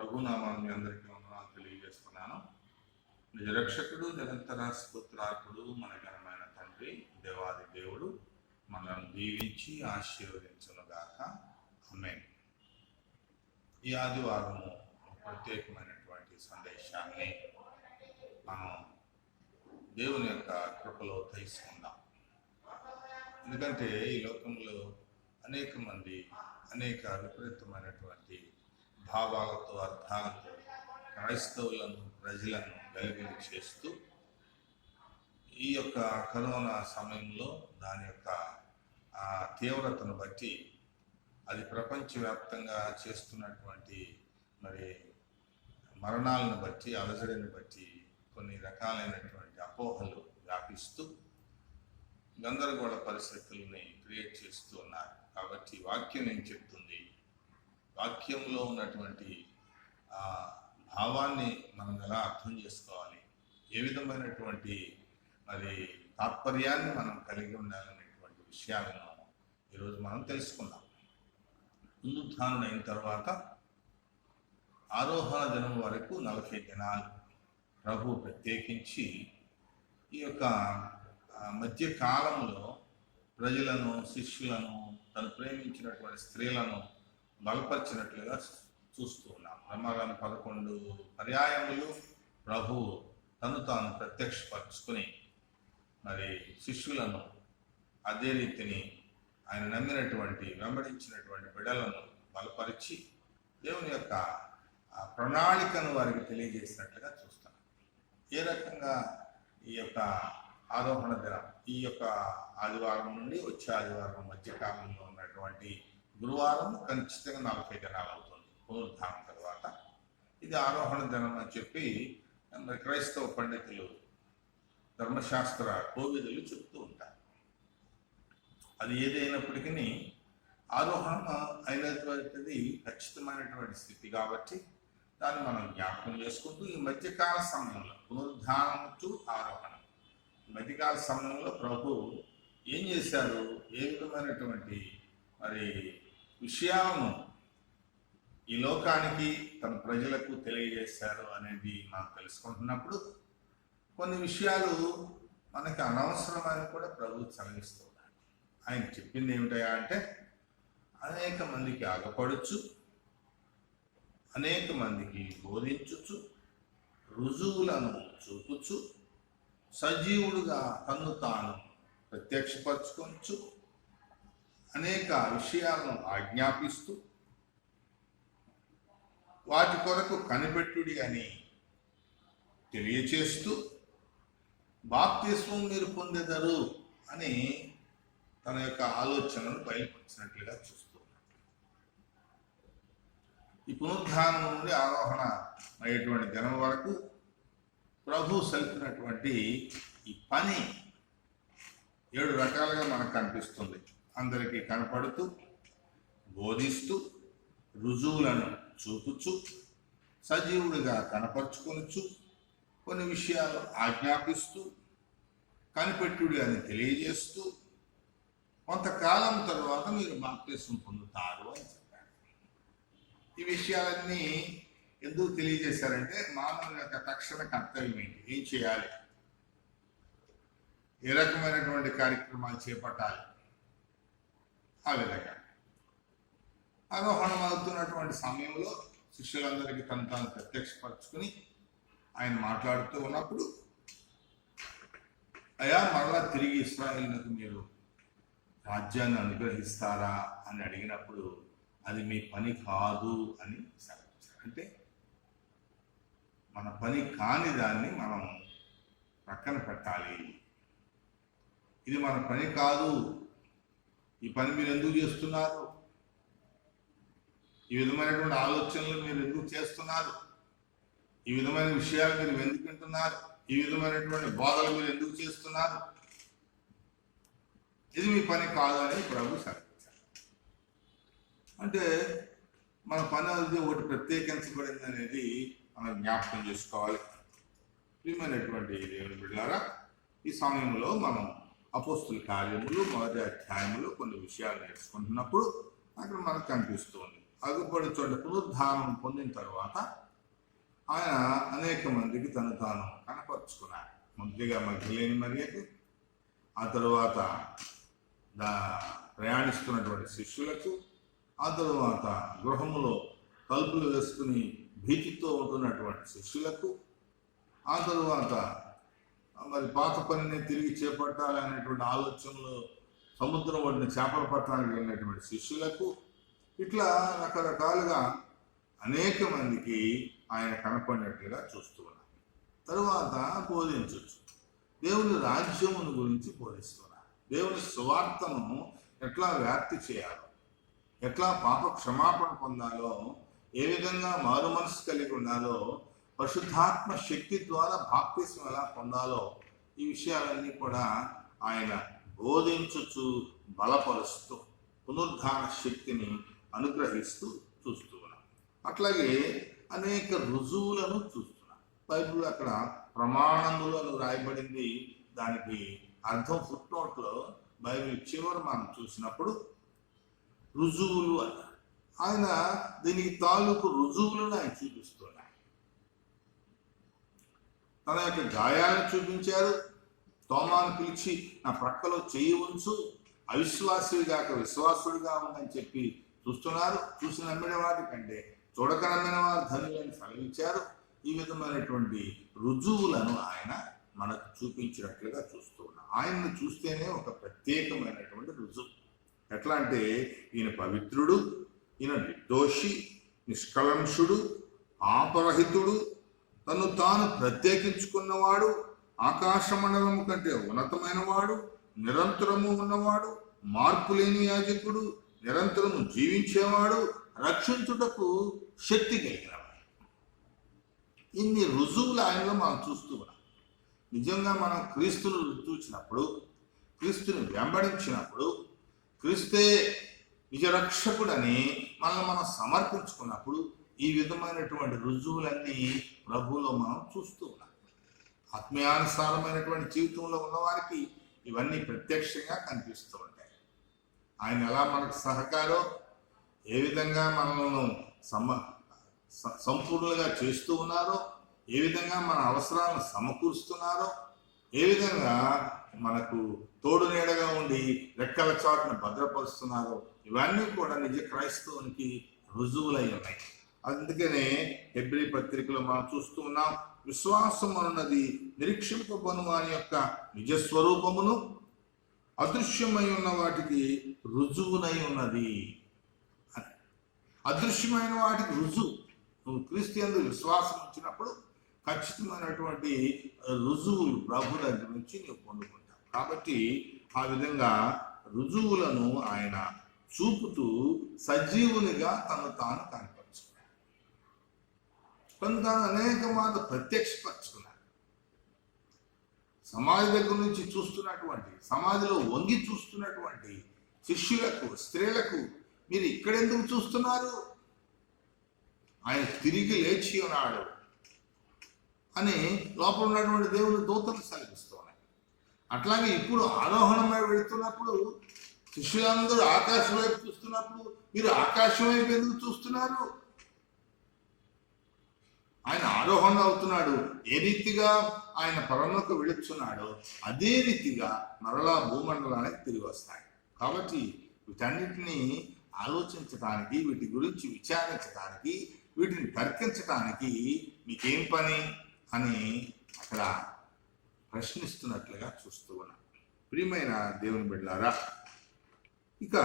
ప్రభునామాన్ని మీ అందరికీ వందనాలు తెలియజేస్తున్నాను. నిజ రక్షకుడు, నిరంతర స్తోత్రార్పుడు, మన ఘనమైన తండ్రి దేవాది దేవుడు మనల్ని దీవించి ఆశీర్వదించునుగాక. ఆమేన్. ఈ ఆదివారము ప్రత్యేకమైనటువంటి సందేశాన్ని మనం దేవుని యొక్క కృపలో తెలుసుకుందాం. ఎందుకంటే ఈ లోకంలో అనేక మంది అనేక విపరీతమైనటువంటి భావాలతో, అర్థాలతో క్రైస్తవులను, ప్రజలను గలిబిలి చేస్తూ ఈ యొక్క కరోనా సమయంలో దాని యొక్క తీవ్రతను బట్టి, అది ప్రపంచవ్యాప్తంగా చేస్తున్నటువంటి మరి మరణాలను బట్టి, అలజడిని బట్టి కొన్ని రకాలైనటువంటి అపోహలు వ్యాపిస్తూ గందరగోళ పరిస్థితుల్ని క్రియేట్ చేస్తూ ఉన్నారు. కాబట్టి వాక్యం ఏం చెప్తుంది, వాక్యంలో ఉన్నటువంటి భావాన్ని మనం ఎలా అర్థం చేసుకోవాలి, ఏ విధమైనటువంటి మరి తాత్పర్యాన్ని మనం కలిగి ఉండాలనేటువంటి విషయాలను ఈరోజు మనం తెలుసుకుందాం. పునరుత్థానం అయిన తర్వాత ఆరోహణ దినం వరకు 40 దినాలు ప్రభు ప్రత్యేకించి ఈ యొక్క మధ్య కాలంలో ప్రజలను, శిష్యులను, తను ప్రేమించినటువంటి స్త్రీలను బలపరిచినట్లుగా చూస్తూ ఉన్నాం. ప్రమాదం 11 పర్యాయములు ప్రభు తను తాను ప్రత్యక్షపరుచుకుని మరి శిష్యులను, అదే రీతిని ఆయన నమ్మినటువంటి, వెంబడించినటువంటి బిడ్డలను బలపరిచి దేవుని యొక్క ప్రణాళికను వారికి తెలియజేసినట్లుగా చూస్తాం. ఏ రకంగా ఈ యొక్క ఆరోహణ దినం, ఈ యొక్క ఆదివారం నుండి వచ్చే ఆదివారం మధ్యకాలంలో ఉన్నటువంటి గురువారం ఖచ్చితంగా 40 దినాలు అవుతుంది పునరుద్ధానం తర్వాత. ఇది ఆరోహణ దినం అని చెప్పి క్రైస్తవ పండితులు, ధర్మశాస్త్ర కోవిదులు చెప్తూ ఉంటారు. అది ఏదైనప్పటికీ ఆరోహణ అయినటువంటిది ఖచ్చితమైనటువంటి స్థితి కాబట్టి దాన్ని మనం జ్ఞాపకం చేసుకుంటూ ఈ మధ్యకాల సమయంలో పునరుద్ధానం టు ఆరోహణ, మధ్యకాల సమయంలో ప్రభు ఏం చేశారు, ఏ విధమైనటువంటి మరి విషయాలను ఈ లోకానికి, తన ప్రజలకు తెలియజేశారు అనేది మనం తెలుసుకుంటున్నప్పుడు కొన్ని విషయాలు మనకి అనవసరమని కూడా ప్రభు చదివిస్తూ ఉన్నారు. ఆయన చెప్పింది ఏమిటయా అంటే, అనేక మందికి ఆగపడుచు, అనేక మందికి బోధించుచు, రుజువులను చూపుచు, సజీవుడుగా తన్ను తాను ప్రత్యక్షపరచుకొంచు, అనేక విషయాలను ఆజ్ఞాపిస్తూ, వాటి కొరకు కనిపెట్టుడి అని తెలియచేస్తూ, బాప్తిస్మం మీరు పొందెదరు అని తన యొక్క ఆలోచనను బయలుపరిచినట్లుగా చూస్తున్నాం. ఈ పునరుద్ధానం నుండి ఆరోహణ అయ్యేటువంటి దినం వరకు ప్రభు సలిపినటువంటి ఈ పని 7 రకాలుగా మనకు కనిపిస్తుంది. అందరికీ కనపడుతూ, బోధిస్తూ, రుజువులను చూపుచు, సజీవుడిగా కనపరుచుకొనుచు, కొన్ని విషయాలు ఆజ్ఞాపిస్తూ, కనిపెట్టుడి అని తెలియజేస్తూ, కొంతకాలం తరువాత మీరు బాప్తిస్మం పొందుతారు అని చెప్పారు. ఈ విషయాలన్నీ ఎందుకు తెలియజేశారంటే, మానవుని యొక్క తక్షణ కర్తవ్యం ఏంటి, ఏం చేయాలి, ఏ రకమైనటువంటి కార్యక్రమాలు చేపట్టాలి. ఆ విధంగా ఆరోహణం అవుతున్నటువంటి సమయంలో శిష్యులందరికీ తను తాను ప్రత్యక్షపరచుకుని ఆయన మాట్లాడుతూ ఉన్నప్పుడు, అయా మరలా తిరిగి ఇశ్రాయేలునకు మీరు రాజ్యాన్ని అనుగ్రహిస్తారా అని అడిగినప్పుడు, అది మీ పని కాదు అని సెలవిచ్చారు. అంటే మన పని కాని దాన్ని మనం పక్కన పెట్టాలి. ఇది మన పని కాదు, ఈ పని మీరు ఎందుకు చేస్తున్నారు, ఈ విధమైనటువంటి ఆలోచనలు మీరు ఎందుకు చేస్తున్నారు, ఈ విధమైన విషయాలు మీరు ఎందుకు వింటున్నారు, ఈ విధమైనటువంటి బోధలు మీరు ఎందుకు చేస్తున్నారు, ఇది మీ పని కాదు అని ప్రభు సెలవిచ్చారు. అంటే మన పని అనేది ఒకటి ప్రత్యేకించబడింది అనేది మనం జ్ఞాపకం చేసుకోవాలి. ప్రియమైనటువంటి దేవుని బిడ్డలారా, ఈ సమయంలో మనం అపోస్తుల కార్యములు 1వ అధ్యాయములో కొన్ని విషయాలు నేర్చుకుంటున్నప్పుడు అక్కడ మనకు కనిపిస్తుంది. అగుపడి చోట పునరుద్ధానం పొందిన తర్వాత ఆయన అనేక మందికి తను తాను కనపరుచుకున్నాడు. మొదటిగా మగ్ధలేని మరియకు, ఆ తరువాత ప్రయాణిస్తున్నటువంటి శిష్యులకు, ఆ తరువాత గృహములో తలుపులు వేసుకుని భీతితో ఉంటున్నటువంటి శిష్యులకు, ఆ తరువాత మరి పాత పనిని తిరిగి చేపట్టాలి అనేటువంటి ఆలోచనలు సముద్రం ఒడ్డున చేపలు పట్టడానికి వెళ్ళినటువంటి శిష్యులకు, ఇట్లా రకరకాలుగా అనేక మందికి ఆయన కనపడినట్లుగా చూస్తూ ఉన్నాం. తరువాత బోధించవచ్చు, దేవుని రాజ్యమును గురించి బోధిస్తున్నారు. దేవుని సువార్తను ఎట్లా వ్యాప్తి చేయాలో, ఎట్లా పాప క్షమాపణ పొందాలో, ఏ విధంగా మారు మనసు కలిగి ఉండాలో, పరిశుద్ధాత్మ శక్తి ద్వారా బాప్తిస్మం ఎలా పొందాలో, ఈ విషయాలన్నీ కూడా ఆయన బోధించుచు బలపరుస్తూ పునరుద్ధాన శక్తిని అనుగ్రహిస్తూ చూస్తూ ఉన్నాం. అట్లాగే అనేక రుజువులను చూస్తున్నాం. బైబిల్ అక్కడ ప్రమాణములు అని రాయబడింది, దానికి అర్థం ఫుట్నోట్లో బైబిల్ చివరి మనం చూసినప్పుడు రుజువులు అన్నారు. ఆయన దీనికి తాలూకు రుజువులను ఆయన చూపిస్తున్నాడు. తన యొక్క గాయాలను చూపించారు. తోమాను పిలిచి నా ప్రక్కలో చెయ్యి ఉంచు, అవిశ్వాసుడి కాక విశ్వాసుడిగా ఉందని చెప్పి చూస్తున్నారు. చూసి నమ్మిన వాటి కంటే చూడక నమ్మిన వారు ధనులని సెలవిచ్చారు. ఈ విధమైనటువంటి రుజువులను ఆయన మనకు చూపించినట్లుగా చూస్తూ ఉన్నాం. ఆయన్ని చూస్తేనే ఒక ప్రత్యేకమైనటువంటి రుజువు. ఎట్లా అంటే ఈయన పవిత్రుడు, ఈయన నిర్దోషి, నిష్కలంషుడు, పాపరహితుడు, తను తాను ప్రత్యేకించుకున్నవాడు, ఆకాశమండలము కంటే ఉన్నతమైన వాడు, నిరంతరము ఉన్నవాడు, మార్పు లేని యాజకుడు, నిరంతరము జీవించేవాడు, రక్షించుటకు శక్తి కలిగినవాడు. ఇన్ని రుజువులు ఆయనలో మనం చూస్తూ ఉన్నాం. నిజంగా మనం క్రీస్తును చూసినప్పుడు, క్రీస్తుని వెంబడించినప్పుడు, క్రీస్తే నిజరక్షకుడని మనల్ని మనం సమర్పించుకున్నప్పుడు ఈ విధమైనటువంటి రుజువులన్నీ ప్రభువులో మనం చూస్తూ ఉన్నాం. ఆత్మీయానుసారమైనటువంటి జీవితంలో ఉన్నవారికి ఇవన్నీ ప్రత్యక్షంగా కనిపిస్తూ ఉంటాయి. ఆయన ఎలా మనకు సహకారో, ఏ విధంగా మనల్ని సంపూర్ణంగా చేస్తూ ఉన్నారో, ఏ విధంగా మన అవసరాలను సమకూరుస్తున్నారో, ఏ విధంగా మనకు తోడు నీడగా ఉండి రెక్కల చాటును భద్రపరుస్తున్నారో, ఇవన్నీ కూడా నిజ క్రైస్తవునికి రుజువులై ఉన్నాయి. అందుకనే హెబ్రీ పత్రికలో మనం చూస్తూ ఉన్నాం, విశ్వాసం అన్నది నిరీక్షింపబను వాని యొక్క నిజస్వరూపమును అదృశ్యమై ఉన్న వాటికి రుజువునై ఉన్నది. అదృశ్యమైన వాటికి రుజువు. నువ్వు క్రీస్తు యందు విశ్వాసం ఉంచినప్పుడు ఖచ్చితమైనటువంటి రుజువులు ప్రభు దగ్గర నుంచి నువ్వు పొందుకుంటావు. కాబట్టి ఆ విధంగా రుజువులను ఆయన చూపుతూ సజీవునిగా తను తాను కనపరుచుకున్నాడు. తను తాను అనేక మార్లు ప్రత్యక్షపరుచుకున్నాడు. సమాజ దగ్గర నుంచి చూస్తున్నటువంటి, సమాజంలో వంగి చూస్తున్నటువంటి శిష్యులకు, స్త్రీలకు, మీరు ఇక్కడెందుకు చూస్తున్నారు, ఆయన తిరిగి లేచి ఉన్నాడు అని లోపల ఉన్నటువంటి దేవుని దూతలు సెలవిస్తున్నాయి. అట్లాగే ఇప్పుడు ఆరోహణమై వెళుతున్నప్పుడు శిష్యులందరూ ఆకాశం వైపు చూస్తున్నప్పుడు మీరు ఆకాశం వైపు ఎందుకు చూస్తున్నారు? ఆయన ఆరోహణ అవుతున్నాడు. ఏ రీతిగా ఆయన పరలోకి వెళుతున్నాడో అదే రీతిగా మరలా భూమండలానికి తిరిగి వస్తాయి. కాబట్టి వీటన్నిటిని ఆలోచించడానికి, వీటి గురించి విచారించడానికి, వీటిని తర్కించడానికి మీకేం పని అని అక్కడ ప్రశ్నిస్తున్నట్లుగా చూస్తూ ఉన్నాం. ప్రియమైన దేవుని బిడ్డలారా, ఇక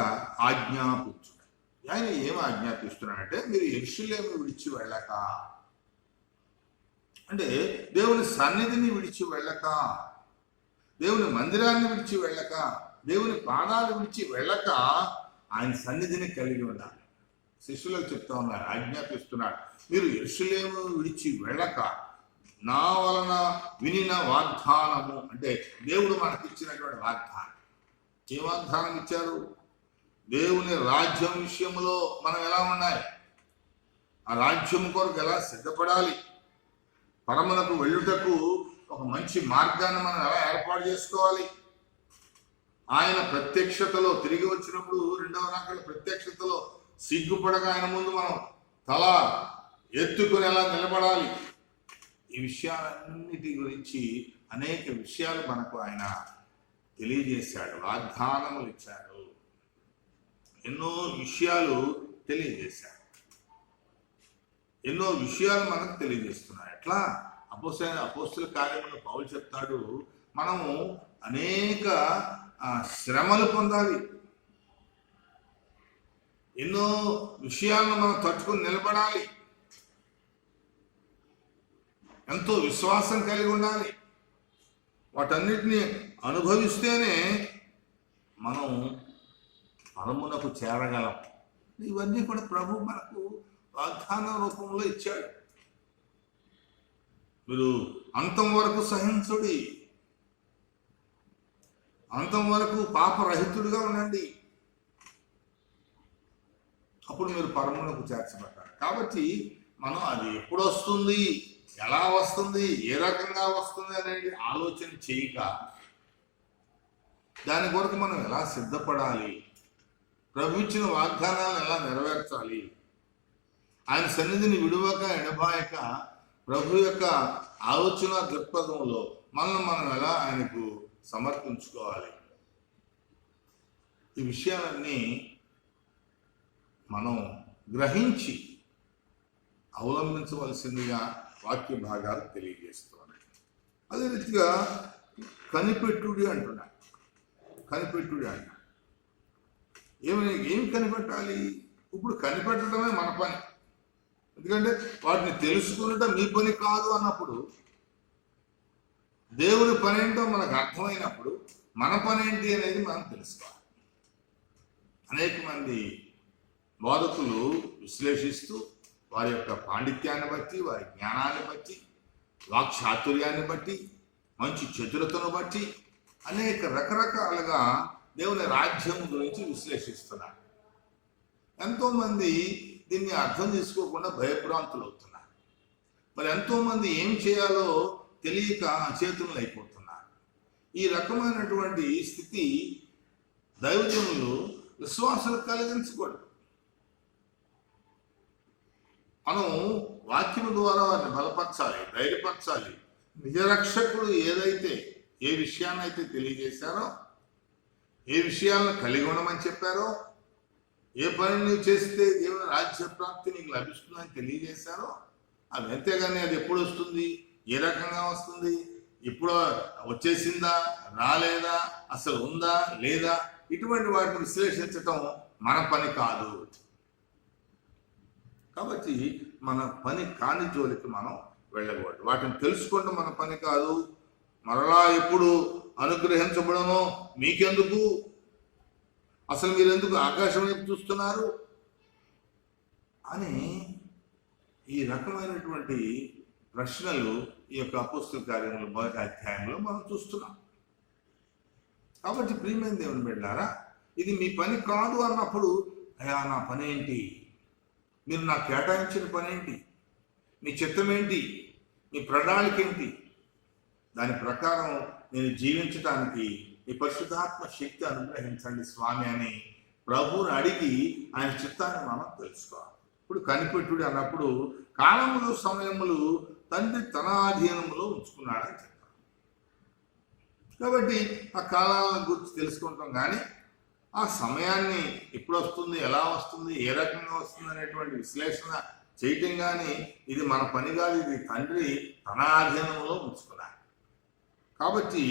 ఆజ్ఞాపించుట. ఆయన ఏం ఆజ్ఞాపిస్తున్నాడంటే, మీరు యెరూషలేము విడిచి వెళ్ళక, అంటే దేవుని సన్నిధిని విడిచి వెళ్ళక, దేవుని మందిరాన్ని విడిచి వెళ్ళక, దేవుని పాదాలు విడిచి వెళ్ళక ఆయన సన్నిధిని కలిగి ఉండాలి. శిష్యులకు చెప్తా ఉన్నారు, ఆజ్ఞాపిస్తున్నాడు, మీరు యెరూషలేము విడిచి వెళ్ళక నా వలన వినిన వాగ్దానము, అంటే దేవుడు మనకి ఇచ్చినటువంటి వాగ్దానం. ఏ వాగ్దానం ఇచ్చారు? దేవుని రాజ్యం విషయంలో మనం ఎలా ఉండాలి, ఆ రాజ్యం కొరకు ఎలా సిద్ధపడాలి, పరమునకు వెళ్ళుటకు ఒక మంచి మార్గాన్ని మనం ఎలా ఏర్పాటు చేసుకోవాలి, ఆయన ప్రత్యక్షతలో తిరిగి వచ్చినప్పుడు, రెండవ రాకడ ప్రత్యక్షతలో సిగ్గుపడక ఆయన ముందు మనం తల ఎత్తుకుని ఎలా నిలబడాలి, ఈ విషయాలన్నిటి గురించి అనేక విషయాలు మనకు ఆయన తెలియజేశాడు, వాగ్దానములు ఇచ్చాడు, ఎన్నో విషయాలు తెలియజేశాడు, ఎన్నో విషయాలు మనకు తెలియజేస్తున్నాడు. ఎట్లా అపోస్తల కార్యములు పౌలు చెప్తాడు, మనము అనేక శ్రమలు పొందాలి, ఎన్నో విషయాలను మనం తట్టుకుని నిలబడాలి, ఎంతో విశ్వాసం కలిగి ఉండాలి, వాటన్నిటిని అనుభవిస్తేనే మనం పరమునకు చేరగలం. ఇవన్నీ కూడా ప్రభు మనకు వాగ్దాన రూపంలో ఇచ్చాడు. మీరు అంతం వరకు సహించుడి, అంతం వరకు పాపరహితుడిగా ఉండండి, అప్పుడు మీరు పరమునకు చేర్చబడతారు. కాబట్టి మనం అది ఎప్పుడు వస్తుంది, ఎలా వస్తుంది, ఏ రకంగా వస్తుంది అనేది ఆలోచన చేయక దాని కొరకు మనం ఎలా సిద్ధపడాలి, ప్రభు ఇచ్చిన వాగ్దానాలను ఎలా నెరవేర్చాలి, ఆయన సన్నిధిని విడువక ఎడబాయక ప్రభు యొక్క ఆలోచన దృక్పథంలో మనం ఎలా ఆయనకు సమర్పించుకోవాలి, ఈ విషయాలన్నీ మనం గ్రహించి అవలంబించవలసిందిగా వాక్య భాగాలు తెలియజేస్తున్నాయి. అదే రీతిగా కనిపెట్టుడి అంటున్నా, కనిపెట్టుడి అంట. ఏమి కనిపెట్టాలి? ఇప్పుడు కనిపెట్టడమే మన పని, ఎందుకంటే వాటిని తెలుసుకునటం మీ పని కాదు అన్నప్పుడు, దేవుని పని ఏంటో మనకు అర్థమైనప్పుడు మన పని ఏంటి అనేది మనం తెలుసుకోవాలి. అనేక మంది బోధకులు విశ్లేషిస్తూ వారి యొక్క పాండిత్యాన్ని బట్టి, వారి జ్ఞానాన్ని బట్టి, వాక్చాతుర్యాన్ని బట్టి, మంచి చతురతను బట్టి అనేక రకరకాలుగా దేవుని రాజ్యం గురించి విశ్లేషిస్తున్నారు. ఎంతోమంది దీన్ని అర్థం చేసుకోకుండా భయభ్రాంతులు అవుతున్నారు. మరి ఎంతోమంది ఏం చేయాలో తెలియక అచేతనులు అయిపోతున్నారు. ఈ రకమైనటువంటి స్థితి దైవజనులు విశ్వాసాలు కలిగించకూడదు. మనం వాక్యం ద్వారా వారిని బలపరచాలి, ధైర్యపరచాలి. నిజరక్షకుడు ఏ విషయాన్ని అయితే తెలియజేశారో, ఏ విషయాలను కలిగి ఉండమని చెప్పారో, ఏ పని నువ్వు చేస్తే దేవుని రాజ్య ప్రాప్తి నీకు లభిస్తుందని తెలియజేశారో, అది అంతేగాని అది ఎప్పుడు వస్తుంది, ఏ రకంగా వస్తుంది, ఇప్పుడు వచ్చేసిందా, రాలేదా, అసలు ఉందా లేదా, ఇటువంటి వాటిని విశ్లేషించటం మన పని కాదు. కాబట్టి మన పని కాని జోలికి మనం వెళ్ళకూడదు. వాటిని తెలుసుకోవడం మన పని కాదు. మరలా ఎప్పుడు అనుగ్రహించబడమో మీకెందుకు, అసలు మీరెందుకు ఆకాశం వైపు చూస్తున్నారు అని ఈ రకమైనటువంటి ప్రశ్నలు ఈ యొక్క అపోస్తల కార్యముల మొదటి అధ్యాయంలో మనం చూస్తున్నాం. కాబట్టి ప్రియమైన దేవుని బిడ్డలారా, ఇది మీ పని కాదు అన్నప్పుడు, అయ్యా నా పని ఏంటి, మీరు నాకు కేటాయించిన పని ఏంటి, మీ చిత్తం ఏంటి, మీ ప్రణాళిక ఏంటి, దాని ప్రకారం నేను జీవించడానికి మీ పరిశుద్ధాత్మ శక్తి అనుగ్రహించండి స్వామి అని ప్రభువుని అడిగి ఆయన చిత్తాన్ని మనం తెలుసుకోవాలి. ఇప్పుడు కనిపెట్టుడి అన్నప్పుడు కాలములు సమయములు తండ్రి తన అధీనంలో ఉంచుకున్నాడని చెప్తాను. కాబట్టి ఆ కాలాలను గురించి తెలుసుకుంటాం, కానీ ఆ సమయాన్ని ఎప్పుడు వస్తుంది, ఎలా వస్తుంది, ఏ రకంగా వస్తుంది అనేటువంటి విశ్లేషణ చేయటం కానీ ఇది మన పని కాదు. ఇది తండ్రి తన ఆధీనంలో ఉంచుకున్నాడు. కాబట్టి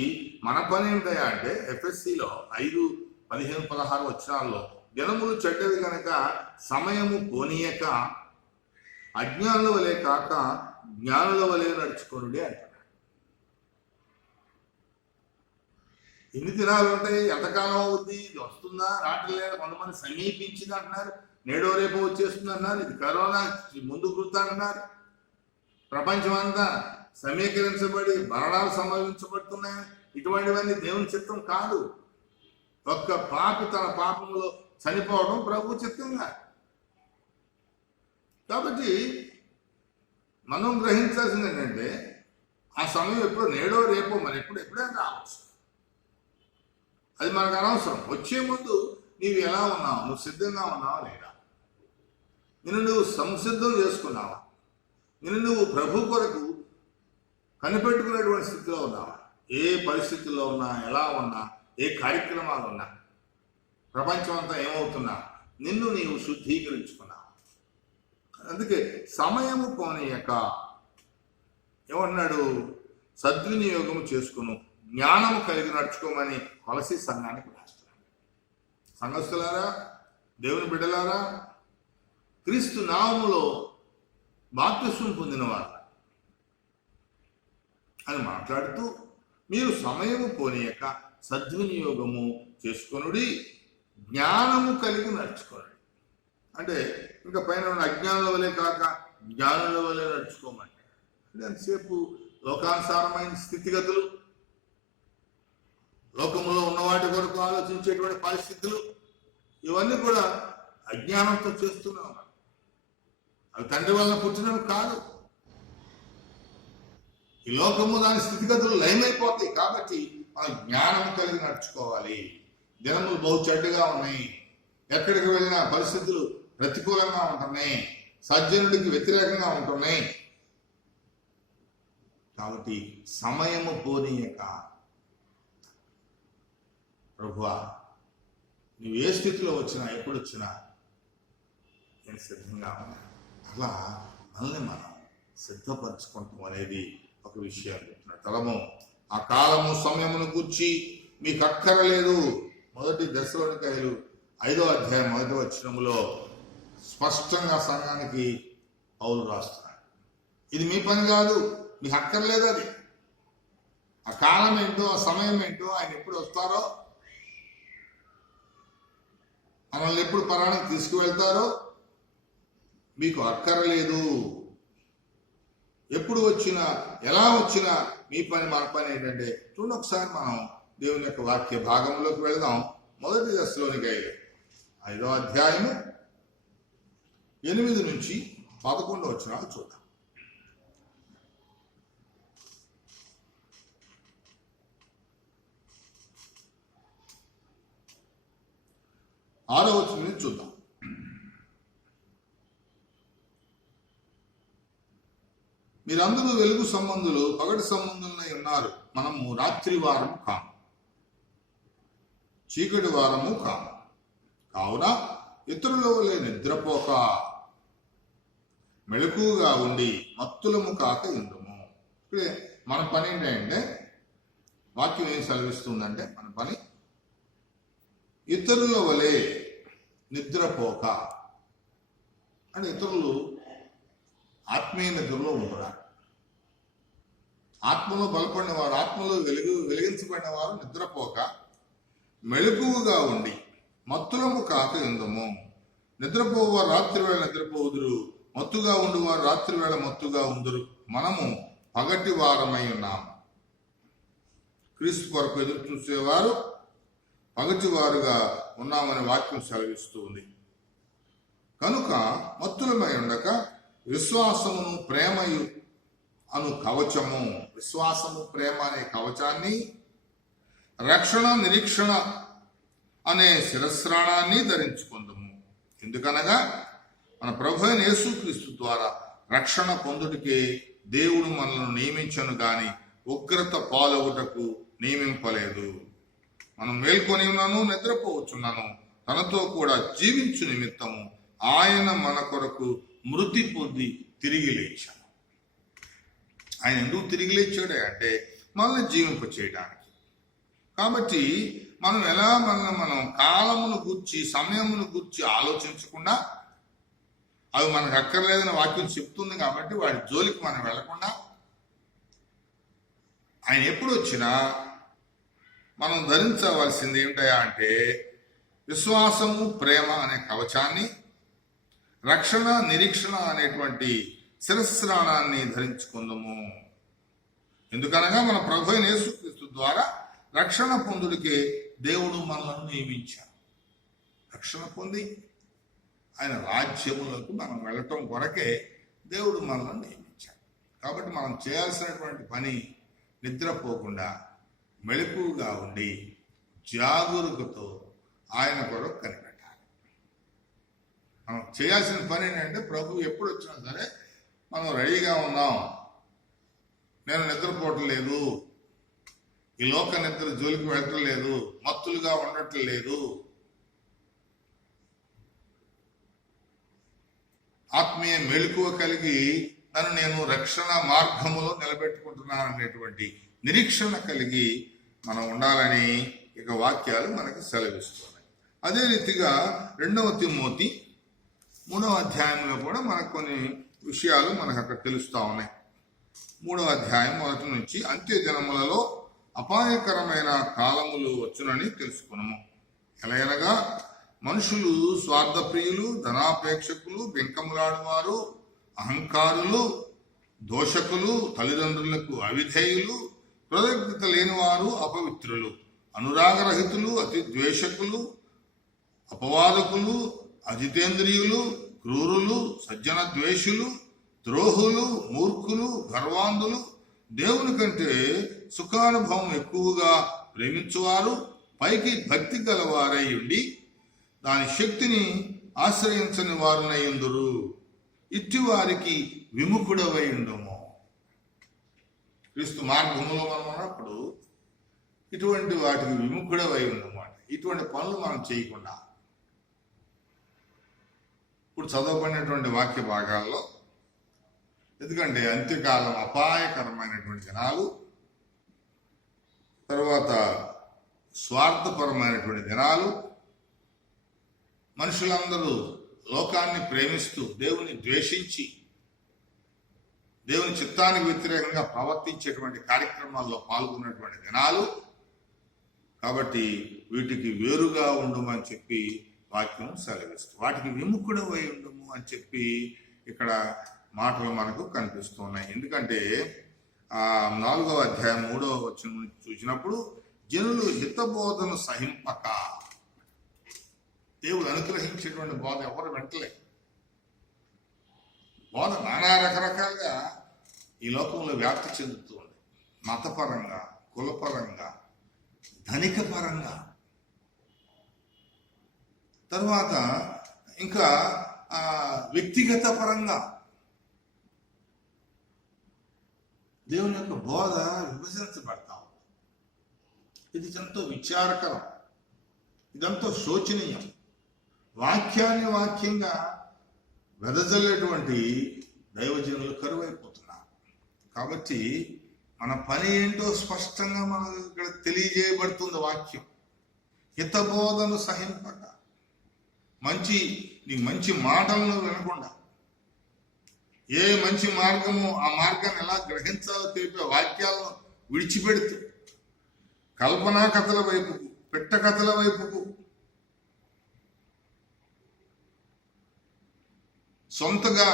మన పని ఏంటయ్యా అంటే ఎఫ్ఎస్సిలో 5:15-16 వచనాల్లో దినములు చెడ్డవి కనుక సమయము పోనీయక అజ్ఞానుల వలె కాక జ్ఞానుల వలె నడుచుకోనుడి అంటున్నాడు. ఎన్ని దినాలు ఉంటాయి, ఎంతకాలం అవుద్ది, ఇది వస్తుందా రావట్లేదు, కొంతమంది సమీపించింది అంటున్నారు, నేడో రేపు వచ్చేస్తుంది అన్నారు, ఇది కరోనా ముందు గుర్తు అంటున్నారు. ప్రపంచం అంతా సమీకరించబడి మరణాలు సంభవించబడుతున్నాయి. ఇటువంటివన్నీ దేవుని చిత్తం కాదు. ఒక్క పాపి తన పాపంలో చనిపోవడం ప్రభు చిత్తంగా. కాబట్టి మనం గ్రహించాల్సింది ఏంటంటే ఆ సమయం ఎప్పుడో నేడో రేపో మరి ఎప్పుడైనా రావచ్చు. అది మనకు అనవసరం. వచ్చే ముందు నీవు ఎలా ఉన్నావు, నువ్వు సిద్ధంగా ఉన్నావా లేదా, నిన్ను నువ్వు సంసిద్ధం చేసుకున్నావా? నిన్ను నువ్వు ప్రభు కొరకు కనిపెట్టుకునేటువంటి స్థితిలో ఉన్నావా? ఏ పరిస్థితుల్లో ఉన్నా, ఎలా ఉన్నా, ఏ కార్యక్రమాలు ఉన్నా, ప్రపంచం అంతా ఏమవుతున్నా నిన్ను నీవు శుద్ధీకరించుకున్నావు. అందుకే సమయము పోనీయక ఏమన్నాడు? సద్వినియోగం చేసుకును, జ్ఞానము కలిగి నడుచుకోమని కొలసి సంఘానికి రాస్తున్నాడు. సంఘస్థులారా, దేవుని బిడ్డలారా, క్రీస్తు నామములో బాప్తిస్మం పొందినవారు అని మాట్లాడుతూ మీరు సమయము పోనీయక సద్వినియోగము చేసుకొనుడి, జ్ఞానము కలిగి నడుచుకోండి. అంటే ఇంకా పైన ఉన్న అజ్ఞానుల వలె కాక జ్ఞానుల వలె నడుచుకోమంటే ఎంతసేపు లోకానుసారమైన స్థితిగతులు, లోకంలో ఉన్న వాటి కొరకు ఆలోచించేటువంటి పరిస్థితులు, ఇవన్నీ కూడా అజ్ఞానంతో చేస్తున్నాం. అవి తండ్రి వలన పుట్టినవి కాదు. ఈ లోకము దాని స్థితిగతులు లయమైపోతాయి. కాబట్టి మనం జ్ఞానం కలిగి నడుచుకోవాలి. దినములు బహు చెడ్డగా ఉన్నాయి. ఎక్కడికి వెళ్ళినా పరిస్థితులు ప్రతికూలంగా ఉంటున్నాయి, సజ్జనుడికి వ్యతిరేకంగా ఉంటున్నాయి. కాబట్టి సమయము పోనీయక, ప్రభువా నువ్వు ఏ స్థితిలో వచ్చినా, ఎప్పుడు వచ్చినా నేను సిద్ధంగా ఉన్నా. అలా మనల్ని మనం సిద్ధపరచుకుంటాం అనేది ఒక విషయం చెప్తున్నాడు. తలము ఆ కాలము సమయమును గూర్చి మీకు అక్కరలేదు. మొదటి దశలోనికాయలు 5వ అధ్యాయం 1వ వచనములో స్పష్టంగా సంఘానికి పౌలు రాస్తున్నాడు. ఇది మీ పని కాదు, మీకు అక్కర్లేదు. అది ఆ కాలం ఏంటో, ఆ సమయం ఏంటో, ఆయన ఎప్పుడు వస్తారో, మనల్ని ఎప్పుడు పరాణానికి తీసుకువెళ్తారో మీకు అక్కర్లేదు. ఎప్పుడు వచ్చినా, ఎలా వచ్చినా మీ పని మన పని ఏంటంటే, చూడండి ఒకసారి మనం దేవుని యొక్క వాక్య భాగంలోకి వెళదాం. మొదటి దశలోనికాయలు 5వ అధ్యాయము 8 నుంచి 11 వచనాలు చూద్దాం. ఆరో వచనం నుంచి చూద్దాం. మీరందరూ వెలుగు సంబంధులు, పగటి సంబంధులై ఉన్నారు. మనము రాత్రి వారము కాము, చీకటి వారము కాము. కావున ఇతరుల వలె నిద్రపోక మెలకుగా ఉండి మత్తులము కాక ఉండుము. ఇప్పుడే మన పని ఏంటంటే, వాక్యం ఏం సెలవిస్తుందంటే, మన పని ఇతరుల వలె నిద్రపోక. అంటే ఇతరులు ఆత్మీయ నిద్రలో ఉంటున్నారు. ఆత్మలో బలపడిన వారు, ఆత్మలో వెలిగించబడిన వారు నిద్రపోక మెలకువగా ఉండి మత్తులము కాక ఉందము. నిద్రపోవారు రాత్రి వేళ నిద్రపోవుదురు, మత్తుగా ఉండువారు రాత్రి వేళ మత్తుగా ఉందురు. మనము పగటి వారమై ఉన్నాము. క్రీస్తు కొరకు ఎదురు చూసేవారు పగటి వారుగా ఉన్నామని వాక్యం సెలవిస్తూ ఉంది. కనుక మత్తులమై ఉండక విశ్వాసమును ప్రేమయు అను కవచము, విశ్వాసము ప్రేమ అనే కవచాన్ని, రక్షణ నిరీక్షణ అనే శిరస్త్రాణాన్ని ధరించుకుందాము. ఎందుకనగా మన ప్రభు అయిన యేసుక్రీస్తు ద్వారా రక్షణ పొందుటకే దేవుడు మనల్ని నియమించను గాని ఉగ్రత పాలవుటకు నియమింపలేదు. మనం మేల్కొని ఉన్నాను, నిద్రపోవచ్చున్నాను, తనతో కూడా జీవించు నిమిత్తము ఆయన మన కొరకు మృతి పొంది తిరిగి లేచాడు. ఆయన ఎందుకు తిరిగి లేచాడే అంటే మనల్ని జీవింప చేయడానికి. కాబట్టి మనం ఎలా మనం కాలమును గూర్చి, సమయమును గూర్చి ఆలోచించకుండా, అవి మనకు అక్కర్లేదని వాక్యం చెప్తుంది కాబట్టి వాడి జోలికి మనం వెళ్లకుండా, ఆయన ఎప్పుడు వచ్చినా మనం ధరించవలసింది ఏమిటయా అంటే విశ్వాసము ప్రేమ అనే కవచాన్ని, రక్షణ నిరీక్షణ అనేటువంటి శిరస్త్రాణాన్ని ధరించుకుందాము. ఎందుకనగా మన ప్రభు అయిన యేసుక్రీస్తు ద్వారా రక్షణ పొందుడికే దేవుడు మనల్ని నియమించాడు. రక్షణ పొంది ఆయన రాజ్యములకు మనం వెళ్ళటం కొరకే దేవుడు మనల్ని నియమించాడు. కాబట్టి మనం చేయాల్సినటువంటి పని నిద్రపోకుండా మెలకువగా ఉండి జాగరూకతో ఆయన కొరకు కనిపెట్టాలి. మనం చేయాల్సిన పని ఏంటంటే ప్రభు ఎప్పుడు వచ్చినా సరే మనం రెడీగా ఉన్నాం. నేను నిద్రపోవటం లేదు, ఈ లోక నిద్ర జోలికి వెళ్ళటం లేదు, మత్తులుగా ఉండటం లేదు, ఆత్మీయ మెళుకువ కలిగి నన్ను నేను రక్షణ మార్గములో నిలబెట్టుకుంటున్నాను అనేటువంటి నిరీక్షణ కలిగి మనం ఉండాలని ఇక వాక్యాలు మనకి సెలవిస్తున్నాయి. అదే రీతిగా 2వ తిమోతి 3వ అధ్యాయంలో కూడా మనకు కొన్ని విషయాలు మనకు అక్కడ తెలుస్తూ ఉన్నాయి. 3వ అధ్యాయం 1 నుంచి అంత్య దినములలో అపాయకరమైన కాలములు వచ్చునని తెలుసుకున్నాము. ఎలాగనగా మనుషులు స్వార్థప్రియులు, ధనాపేక్షకులు, బెంకములాడువారు, అహంకారులు, దోషకులు, తల్లిదండ్రులకు అవిధేయులు, కృతజ్ఞత లేనివారు, అపవిత్రులు, అనురాగరహితులు, అతి ద్వేషకులు, అపవాదకులు, అజితేంద్రియులు, క్రూరులు, సజ్జన ద్వేషులు, ద్రోహులు, మూర్ఖులు, గర్వాంధులు, దేవుని కంటే సుఖానుభవం ఎక్కువగా ప్రేమించువారు, పైకి భక్తి గలవారై ఉండి దాని శక్తిని ఆశ్రయించని వారునై ఉందురు. ఇట్టి వారికి విముఖుడవై ఉండము. క్రీస్తు మార్గంలో మనం ఉన్నప్పుడు ఇటువంటి వాటికి విముఖుడవై ఉండమాట. ఇటువంటి పనులు మనం చేయకుండా ఇప్పుడు చదవబడినటువంటి వాక్య భాగాల్లో, ఎందుకంటే అంత్యకాలం అపాయకరమైనటువంటి జనాలు, తర్వాత స్వార్థపరమైనటువంటి జనాలు, మనుషులందరూ లోకాన్ని ప్రేమిస్తూ దేవుని ద్వేషించి దేవుని చిత్తానికి వ్యతిరేకంగా ప్రవర్తించేటువంటి కార్యక్రమాల్లో పాల్గొన్నటువంటి జనాలు. కాబట్టి వీటికి వేరుగా ఉండమని చెప్పి వాక్యం సెలవిస్తుంది. వాటికి విముఖుడవై ఉండము అని చెప్పి ఇక్కడ మాటలు మనకు కనిపిస్తున్నాయి. ఎందుకంటే 4వ అధ్యాయం 3వ వచనం చూసినప్పుడు జనులు హితబోధను సహింపక, దేవుడు అనుగ్రహించేటువంటి బోధ ఎవరు వెంటలే. బోధ నానా రకరకాలుగా ఈ లోకంలో వ్యాప్తి చెందుతుంది. మతపరంగా, కులపరంగా, ధనిక పరంగా, తర్వాత ఇంకా వ్యక్తిగత పరంగా దేవుని యొక్క బోధ విభజించబడతా ఉంది. ఇది ఎంతో విచారకరం, ఇదంతా శోచనీయం. వాక్యాన్ని వాక్యంగా వెదజల్లేటువంటి దైవజనులు కరువైపోతున్నారు. కాబట్టి మన పని ఏంటో స్పష్టంగా మనకు ఇక్కడ తెలియజేయబడుతుంది వాక్యం. హితబోధను సహింపక, నీ మంచి మాటలను వినకుండా, ఏ మంచి మార్గము ఆ మార్గాన్ని ఎలా గ్రహించాలో తెలిపే వాక్యాలను విడిచిపెడుతూ కల్పనా కథల వైపుకు, పెట్ట కథల వైపుకు, సొంతగా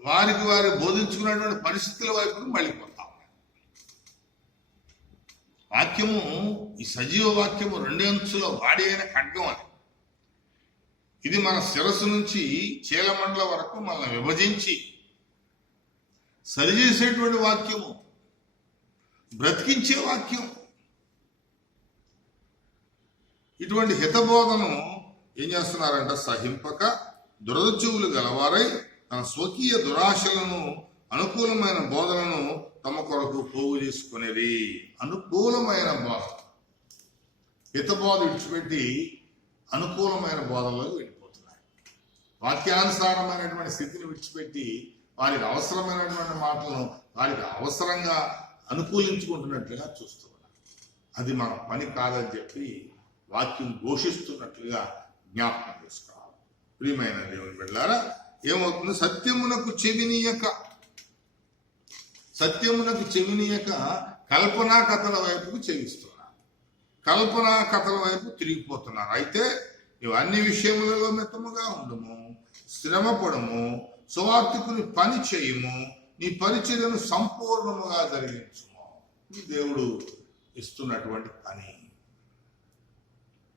వారికి వారు బోధించుకున్నటువంటి పరిస్థితుల వైపుకు మళ్ళీపోతాం. వాక్యము, ఈ సజీవ వాక్యము 2 అంచుల వాడి అయిన ఖడ్గం అని. ఇది మన శిరస్సు నుంచి చీలమండల వరకు మనల్ని విభజించి సరిచేసేటువంటి వాక్యము, బ్రతికించే వాక్యం. ఇటువంటి హితబోధను ఏం చేస్తున్నారంట? సహింపక దురదచెవులు గలవారై తన స్వకీయ దురాశలను, అనుకూలమైన బోధనను తమ కొరకు పోగు చేసుకునేవి. అనుకూలమైన బోధ, హితబోధ విడిచిపెట్టి అనుకూలమైన బోధనలోకి వెళ్ళిపోతున్నాయి. వాక్యానుసారమైనటువంటి స్థితిని విడిచిపెట్టి వారికి అవసరమైనటువంటి మాటలను వారికి అవసరంగా అనుకూలించుకుంటున్నట్లుగా చూస్తున్నారు. అది మన పని కాదని చెప్పి వాక్యం ఘోషిస్తున్నట్లుగా జ్ఞాపకం చేసుకోవాలి. ప్రియమైన దేవుని బిడ్డలారా, ఏమవుతుంది? సత్యమునకు చెవినీయక కల్పనా కథల వైపుకు చెవిస్తున్నారు, కల్పనా కథల వైపు తిరిగిపోతున్నారు. అయితే ఇవన్నీ విషయములలో మితముగా ఉండము, శ్రమపడము, సువార్తికుని పని చేయము, నీ పరిచర్యను సంపూర్ణముగా జరిగించుము. ఈ దేవుడు ఇస్తున్నటువంటి పని.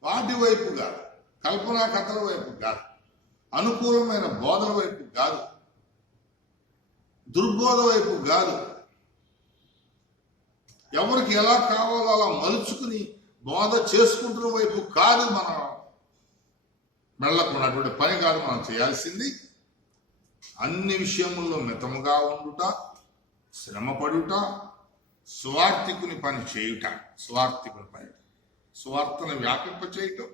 వాటి వైపు కాదు, కల్పనా కథల వైపు కాదు, అనుకూలమైన బోధల వైపు కాదు, దుర్బోధ వైపు కాదు, ఎవరికి ఎలా కావాలో అలా మలుచుకుని బోధ చేసుకుంటున్న వైపు కాదు మెళ్ళకున్నటువంటి పని కాదు మనం చేయాల్సింది. అన్ని విషయముల్లో మితముగా ఉండుట, శ్రమపడుట, సువార్థికుని పని చేయుట. సువార్థికుని పని, సువార్తను వ్యాపింప చేయటం.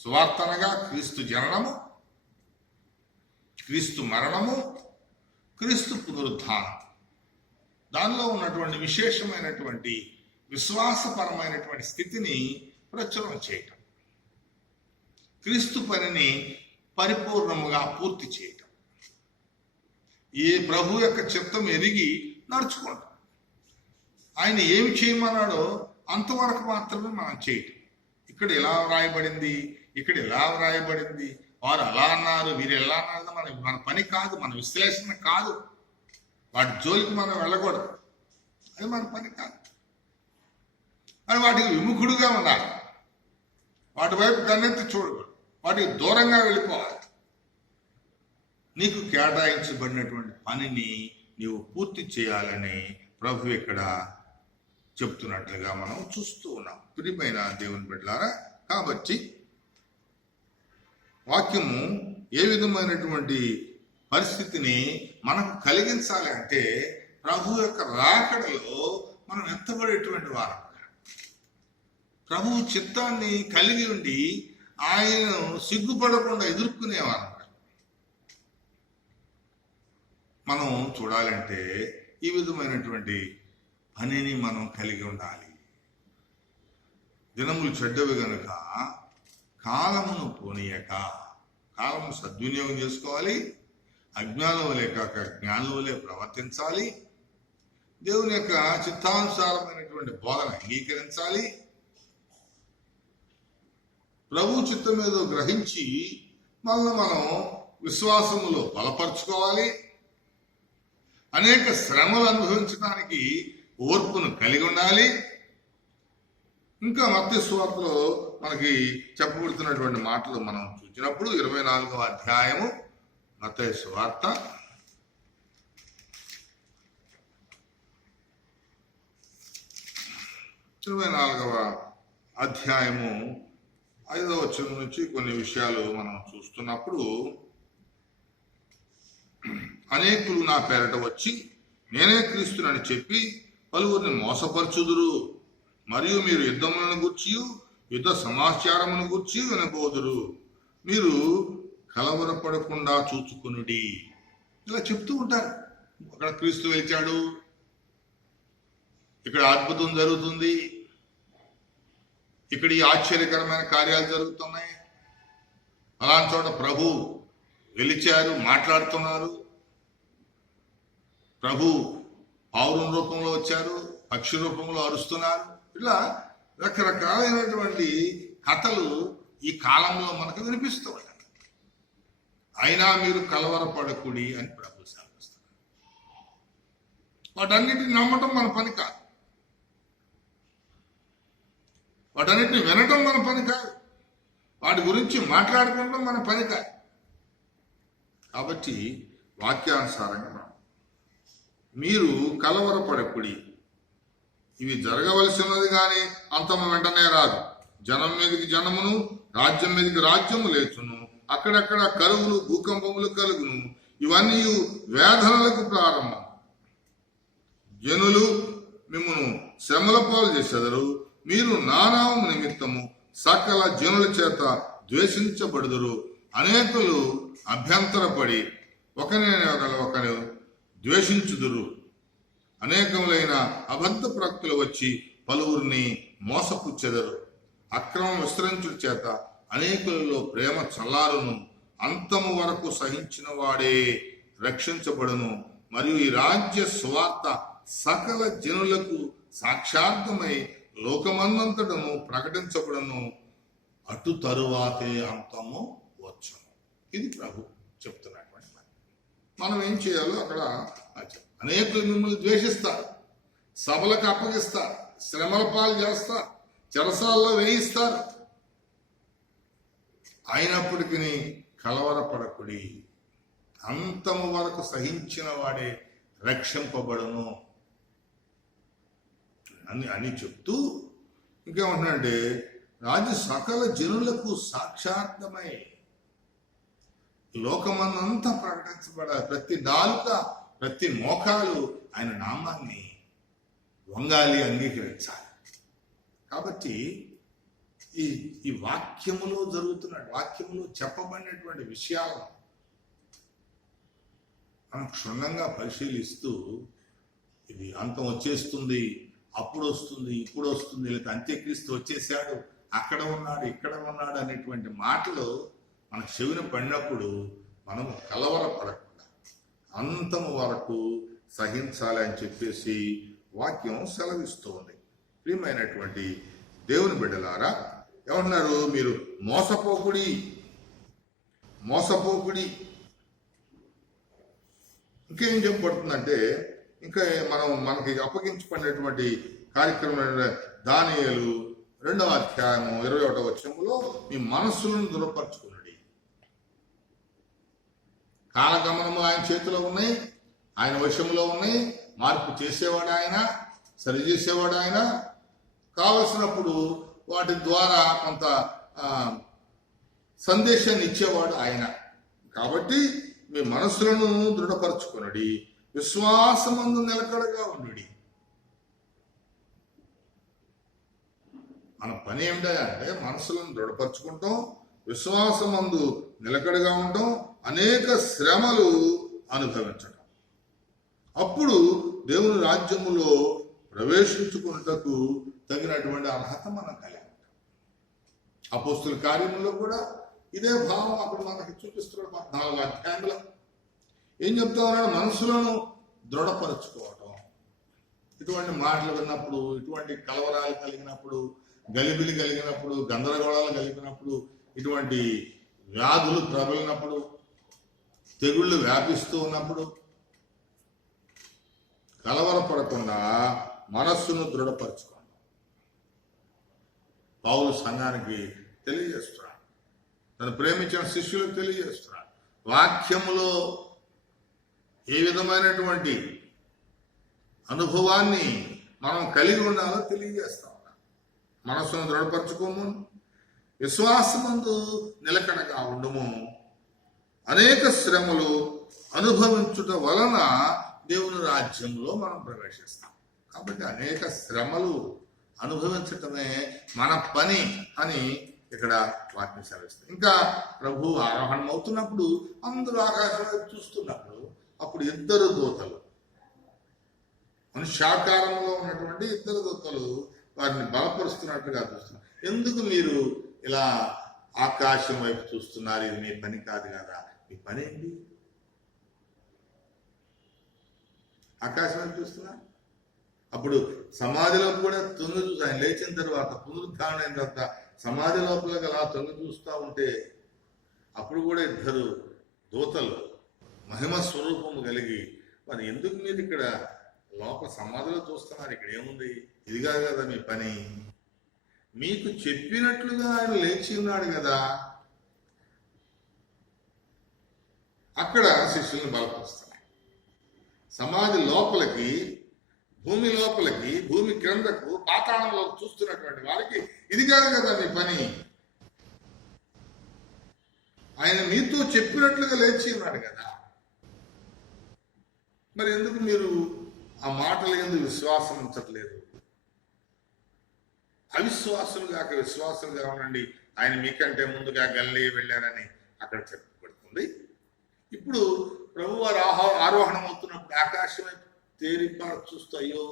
సువార్తనగా క్రీస్తు జననము, క్రీస్తు మరణము, క్రీస్తు పునరుద్ధానం. దానిలో ఉన్నటువంటి విశేషమైనటువంటి విశ్వాసపరమైనటువంటి స్థితిని ప్రచురణ చేయటం. క్రీస్తు పనిని పరిపూర్ణముగా పూర్తి చేయటం. ఈ ప్రభు యొక్క చిత్తం ఎరిగి నడుచుకోవటం. ఆయన ఏమి చేయమన్నాడో అంతవరకు మాత్రమే మనం చేయటం. ఇక్కడ ఎలా వ్రాయబడింది, ఇక్కడ ఎలా వ్రాయబడింది, వారు అలా అన్నారు, వీరు ఎలా అన్నారు, మన పని కాదు, మన విశ్లేషణ కాదు. వాటి జోలికి మనం వెళ్ళకూడదు, అది మన పని కాదు. అని వాటికి విముఖుడుగా ఉండాలి, వాటి వైపు కన్నెత్తి చూడకూడదు, వాటికి దూరంగా వెళ్ళిపోవాలి. నీకు కేటాయించబడినటువంటి పనిని నీవు పూర్తి చేయాలని ప్రభు ఇక్కడ చెప్తున్నట్లుగా మనం చూస్తూ ఉన్నాం. ప్రియమైన దేవుని బిడ్డలారా, కాబట్టి వాక్యము ఏ విధమైనటువంటి పరిస్థితిని మనకు కలిగించాలి అంటే ప్రభు యొక్క రాకడలో మనం ఎత్తబడేటువంటి వారం, ప్రభు చిత్తాన్ని కలిగి ఉండి ఆయనను సిగ్గుపడకుండా ఎదుర్కొనేవారు మనం చూడాలంటే ఈ విధమైనటువంటి పనిని మనం కలిగి ఉండాలి. దినములు చెడ్డవి గనుక కాలమును పోనీయక, కాలమును సద్వినియోగం చేసుకోవాలి. అజ్ఞానం వలె కాక జ్ఞానం వలె ప్రవర్తించాలి. దేవుని యొక్క చిత్తానుసారమైనటువంటి బోధన అంగీకరించాలి. ప్రభు చిత్తం ఏదో గ్రహించి మనల్ని మనం విశ్వాసములో బలపరుచుకోవాలి. అనేక శ్రమలు అనుభవించడానికి ఓర్పును కలిగి ఉండాలి. ఇంకా మత్తయి సువార్తలో మనకి చెప్పబడుతున్నటువంటి మాటలు మనం చూసినప్పుడు 24వ అధ్యాయము మత్తయి సువార్త 24వ అధ్యాయము 5వ వచనం నుంచి కొన్ని విషయాలు మనం చూస్తున్నప్పుడు, అనేకులు నా పేరట వచ్చి నేనే క్రీస్తునని చెప్పి పలువురిని మోసపరచుదురు. మరియు మీరు యుద్ధములను గూర్చి యుద్ధ సమాచారమును గూర్చి వినబోదురు. మీరు కలవరపడకుండా చూచుకునుడి. ఇలా చెప్తూ ఉంటారు. అక్కడ క్రీస్తు వెలిచాడు, ఇక్కడ అద్భుతం జరుగుతుంది, ఇక్కడ ఈ ఆశ్చర్యకరమైన కార్యాలు జరుగుతున్నాయి, అలాంటి చోట ప్రభు వెలిచారు, మాట్లాడుతున్నారు, ప్రభు పావురం రూపంలో వచ్చారు, పక్షి రూపంలో అరుస్తున్నారు. ఇలా రకరకాలైనటువంటి కథలు ఈ కాలంలో మనకు వినిపిస్తూ ఉంటాయి. అయినా మీరు కలవరపడకుడి అని ప్రభు సెలవిస్తున్నారు. వాటన్నిటిని నమ్మటం మన పని కాదు, వాటన్నిటిని వినటం మన పని కాదు, వాటి గురించి మాట్లాడుకోవడం మన పని కాదు. కాబట్టి వాక్యానుసారంగా మీరు కలవరపడకుడి, ఇవి జరగవలసి ఉన్నది కానీ అంతము వెంటనే రాదు. జనం మీదకి జనమును, రాజ్యం మీదకి రాజ్యము లేచును, అక్కడక్కడ కరువులు భూకంపములు కలుగును. ఇవన్నీ వేదనలకు ప్రారంభం. జనులు మిమ్మును శ్రమల పాలు చేసెదరు. మీరు నానామము నిమిత్తము సకల జనుల చేత ద్వేషించబడుదురు. అనేకులు అభ్యంతరపడి ఒకరు ద్వేషించుదురు. అనేకములైన అబద్ధ ప్రవక్తలు వచ్చి పలువురిని మోసపుచ్చెదరు. అక్రమం విస్తరించుట చేత అనేకులలో ప్రేమ చల్లారును. అంతము వరకు సహించిన వాడే రక్షించబడును. మరియు ఈ రాజ్య సువార్త సకల జనులకు సాక్షార్థమై లోకమందంతటను ప్రకటించబడును. అటు తరువాతే అంతము వచ్చును. ఇది ప్రభు చెప్తున్నటువంటి మాట. మనం ఏం చేయాలో అక్కడ అనేకులు మిమ్మల్ని ద్వేషిస్తారు, సభలకు అప్పగిస్తారు, శ్రమల పాలు చేస్తారు, చెరసాల్లో వేయిస్తారు. అయినప్పటికీ కలవరపడకుడి, అంతము వరకు సహించిన వాడే రక్షింపబడును అని చెప్తూ ఇంకేమంటున్నాడంటే రాజు సకల జనులకు సాక్షాత్మై లోకమన్నంతా ప్రకటించబడాలి. ప్రతి నాలుక, ప్రతి మోకాలు ఆయన నామాన్ని వంగాలి, అంగీకరించాలి. కాబట్టి ఈ వాక్యములో వాక్యములో చెప్పబడినటువంటి విషయాలను మనం క్షుణ్ణంగా పరిశీలిస్తూ ఇది అంతం వచ్చేస్తుంది, అప్పుడు వస్తుంది, ఇప్పుడు వస్తుంది, లేదా అంత్యక్రీస్తు వచ్చేసాడు, అక్కడ ఉన్నాడు, ఇక్కడ ఉన్నాడు అనేటువంటి మాటలు మన చెవిన పడినప్పుడు మనము కలవరపడకుండా అంతం వరకు సహించాలి అని చెప్పేసి వాక్యం సెలవిస్తుంది. ప్రియమైనటువంటి దేవుని బిడ్డలారా, ఏమన్నారు? మీరు మోసపోకుడి. ఇంకేం చెప్పబడుతుందంటే, ఇంకా మనకి అప్పగించబడినటువంటి కార్యక్రమం దానియేలు 2వ అధ్యాయము 21వ వచనములో మీ మనస్సులను దృఢపరచుకున్నది. కాలగమనము ఆయన చేతిలో ఉన్నాయి, ఆయన వశంలో ఉన్నాయి. మార్పు చేసేవాడు ఆయన, సరిచేసేవాడు ఆయన. కావలసినప్పుడు వాటి ద్వారా కొంత సందేశాన్ని ఇచ్చేవాడు ఆయన. కాబట్టి మీ మనస్సులను దృఢపరచుకునడి, విశ్వాసమందు నిలకడగా ఉండుడి. మన పని ఏమిటంటే మనస్సులను దృఢపరచుకుంటాం, విశ్వాసమందు నిలకడగా ఉండటం, అనేక శ్రమలు అనుభవించడం. అప్పుడు దేవుని రాజ్యములో ప్రవేశించుకున్నటకు తగినటువంటి అర్హత మనం కలిగి ఉంటాం. అపోస్తుల కార్యములో కూడా ఇదే భావం అక్కడ మనకి చూపిస్తున్నాడు. 14వ అధ్యాయంలో ఏం చెప్తా ఉన్నాడు? మనసులను దృఢపరచుకోవటం. ఇటువంటి మాటలు విన్నప్పుడు, ఇటువంటి కలవరాలు కలిగినప్పుడు, గలిబిలి కలిగినప్పుడు, గందరగోళాలు కలిగినప్పుడు, ఇటువంటి వ్యాధులు ప్రబలినప్పుడు, తెగుళ్ళు వ్యాపిస్తూ ఉన్నప్పుడు కలవరపడకుండా మనస్సును దృఢపరచుకోండి. పౌలు సంఘానికి తెలియజేస్తున్నాడు, తను ప్రేమించిన శిష్యులకు తెలియజేస్తున్నాడు. వాక్యములో ఏ విధమైనటువంటి అనుభవాన్ని మనం కలిగి ఉండాలో తెలియజేస్తా ఉన్నాం. మనస్సును దృఢపరచుకోము, విశ్వాసమందు నిలకడగా ఉండము, అనేక శ్రమలు అనుభవించుట వలన దేవుని రాజ్యంలో మనం ప్రవేశిస్తాం. కాబట్టి అనేక శ్రమలు అనుభవించటమే మన పని అని ఇక్కడ వాక్యం సెలవిస్తుంది. ఇంకా ప్రభు ఆరోహణం అవుతున్నప్పుడు అందరూ ఆకాశం వైపు చూస్తున్నప్పుడు అప్పుడు 2 దూతలు, మనుష్యాకారంలో ఉన్నటువంటి 2 దూతలు వారిని బలపరుస్తున్నట్టుగా చూస్తున్నారు. ఎందుకు మీరు ఇలా ఆకాశం వైపు చూస్తున్నారు? ఇది మీ పని కాదు కదా. మీ పని ఏంటి? ఆకాశం వైపు చూస్తున్నారు. అప్పుడు సమాధిలో కూడా తొంగి చూసి ఆయన లేచిన తర్వాత, పునరుద్ధారణ అయిన తర్వాత సమాధి లోపల అలా తొంగి చూస్తూ ఉంటే అప్పుడు కూడా 2 దూతలు మహిమ స్వరూపము కలిగి, మరి ఎందుకు మీరు ఇక్కడ లోపల సమాధిలో చూస్తున్నారు? ఇక్కడ ఏముంది? ఇదిగా కదా మీ పని. మీకు చెప్పినట్లుగా ఆయన లేచి ఉన్నాడు కదా. అక్కడ శిష్యులను బలపరుస్తున్నాయి. సమాధి లోపలికి, భూమి లోపలికి, భూమి క్రిందకు, పాతాళంలోకి చూస్తున్నటువంటి వారికి ఇది కాదు కదా మీ పని. ఆయన మీతో చెప్పినట్లుగా లేచి ఉన్నాడు కదా. మరి ఎందుకు మీరు ఆ మాటలు ఎందుకు విశ్వాసం ఉంచట్లేదు? అవిశ్వాసులు కాక విశ్వాసులుగా ఉండండి. ఆయన మీకంటే ముందుగా గలిలయ వెళ్ళారని అక్కడ చెప్పబడుతుంది. ఇప్పుడు ప్రభువారు ఆరోహణం అవుతున్నప్పుడు ఆకాశం తేరిపా చూస్తూ అయ్యో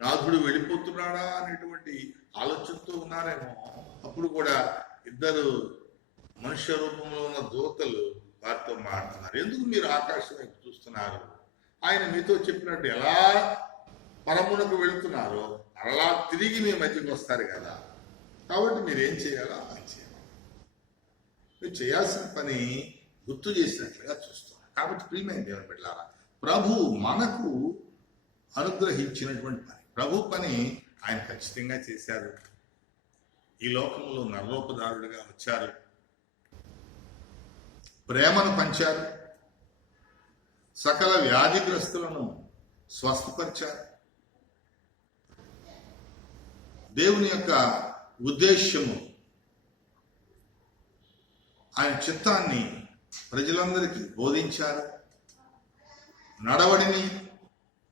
నాథుడు వెళ్ళిపోతున్నాడా అనేటువంటి ఆలోచనతో ఉన్నారేమో. అప్పుడు కూడా 2 మనుష్య రూపంలో ఉన్న దూతలు వారితో మాట్లాడుతున్నారు. ఎందుకు మీరు ఆకాశం వైపు చూస్తున్నారు? ఆయన మీతో చెప్పినట్టు ఎలా పరమునకు వెళుతున్నారో అలా తిరిగి మీ మధ్యకి వస్తారు కదా. కాబట్టి మీరేం చేయాలో అది చేయాలి. మీరు చేయాల్సిన పని గుర్తు చేసినట్లుగా చూస్తున్నారు. కాబట్టి ప్రియమైన దేవుని బిడ్డలారా, ప్రభు మనకు అనుగ్రహించినటువంటి పని, ప్రభు పని ఆయన ఖచ్చితంగా చేశారు. ఈ లోకంలో నరరూపదారుడిగా వచ్చారు, ప్రేమను పంచారు, సకల వ్యాధిగ్రస్తులను స్వస్థపరిచారు, దేవుని యొక్క ఉద్దేశ్యము, ఆయన చిత్తాన్ని ప్రజలందరికీ బోధించారు. నడవడిని,